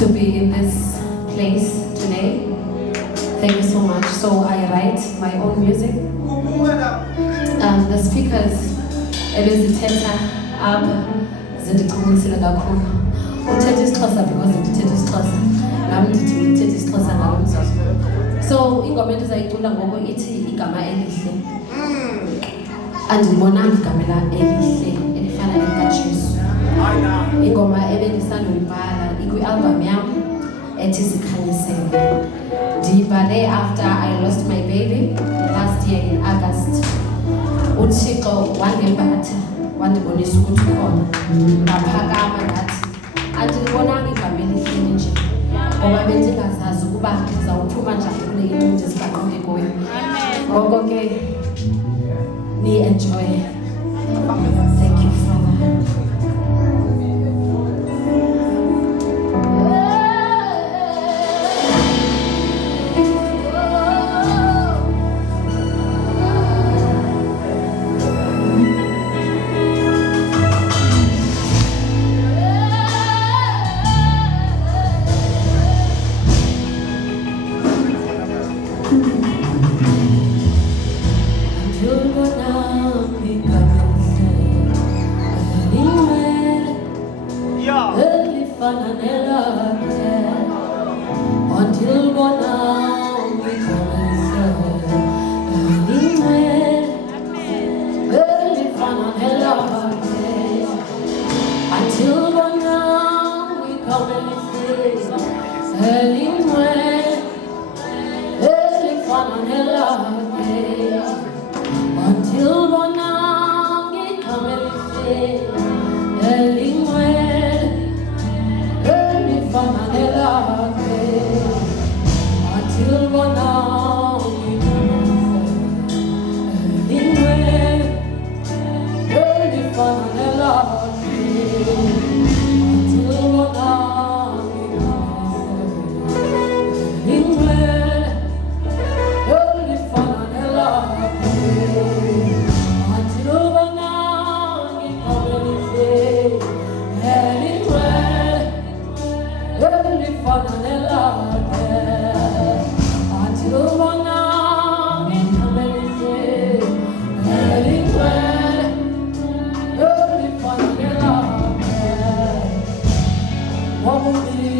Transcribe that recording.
to be in this place today. Thank you so much. So I write my own music. The speakers ebezithetha apha zindichukumisile kakhulu. Uthetha isiXhosa because ndithetha isiXhosa. Nami ndithi ndithetha isiXhosa ngalo mzuzu. So ingoma endizayicula ngoku ithi igama elihle. Andibonanga igama elihle elifana likaJesu. Ingoma ebendisanduyibhala ikwi-album yam ethi Sikhanyisele. Ndiyibhale after I lost my baby last year in August. UThixo wangembatha wandibonisa ukuthi ukhona. Ngaphakama ngathi andilibonanga igama elihle nje. Ngoba bendingazazi ukuba ndizawuphuma njani kule into ndizibhaqile kuyo. Ngoko ke ni-enjoy. Thank you, Father. What will be